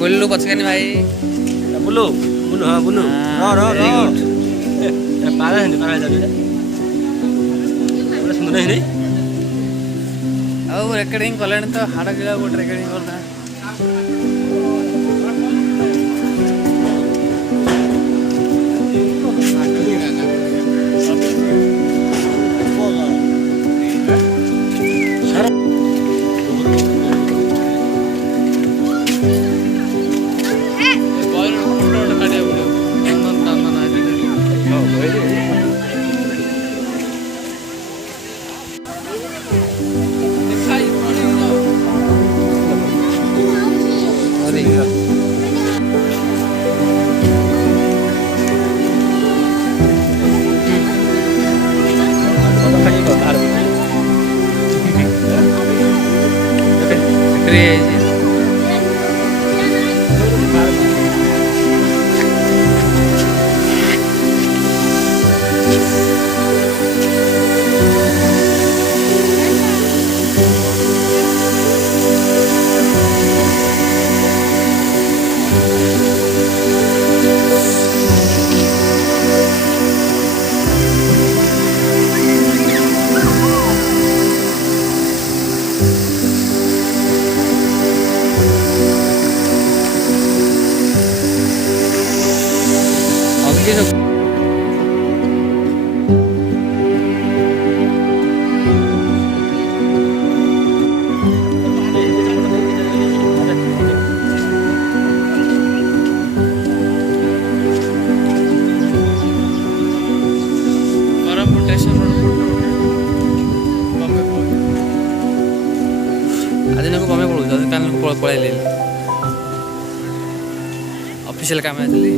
बोललो पछकानी भाइ blue blue हाँ बुलु र very good. पारा है पारा जाने बड़ा सुंदर है नहीं ଆଉ ରେକର୍ଡିଂ କଲେଣି ତ ହାଡ଼ କିଳା ଗୋଟେ ରେକର୍ଡିଂ କରିଥା ଆଜିନକୁ କମେ ପଳଉଛି କାଲି ପଳେଇଲି ଅଫିସିଆଲ କାମ ଆସିଲି